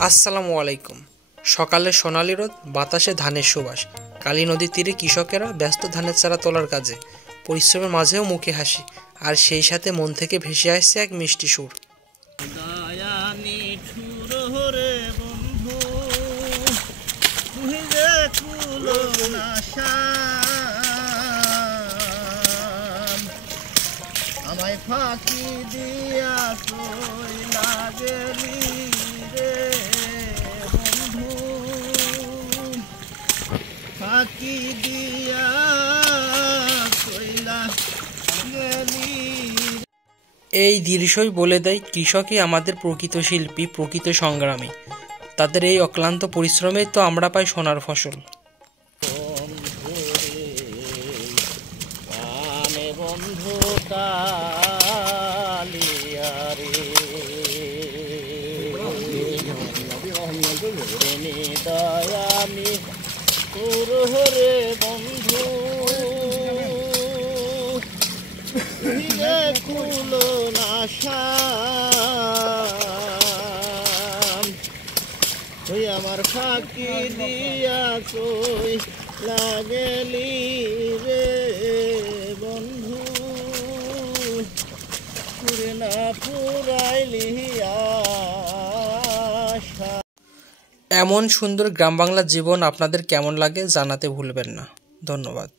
আসসালামু আলাইকুম। সকালে সোনালি রোদ, বাতাসে ধানের সুবাস, কালী নদীর তীরে কৃষকেরা ব্যস্ত ধানের চারা তোলার কাজে। পরিশ্রমের মাঝেও মুখে হাসি, আর সেই সাথে মন থেকে ভেসে আসছে এক মিষ্টি সুর। আমায় ফাঁকি দিয়া কইলা গেলি রে বন্ধু, ফাঁকি দিয়া কইলা গেলি। এই দৃশ্যই বলে দেয় কৃষকই আমাদের প্রকৃত শিল্পী, প্রকৃত সংগ্রামী। তাদের এই অক্লান্ত পরিশ্রমেই তো আমরা পাই সোনার ফসল। বন্ধু কালিয়া রে দয়ামি তোরে বন্ধু, খুলো নাশা তুই আমার ফাঁকি দিয়া কই লাগেলি রে বন্ধু, পুরে না পুরাইলি আশা। এমন সুন্দর গ্রাম বাংলার জীবন আপনাদের কেমন লাগে জানাতে ভুলবেন না। ধন্যবাদ।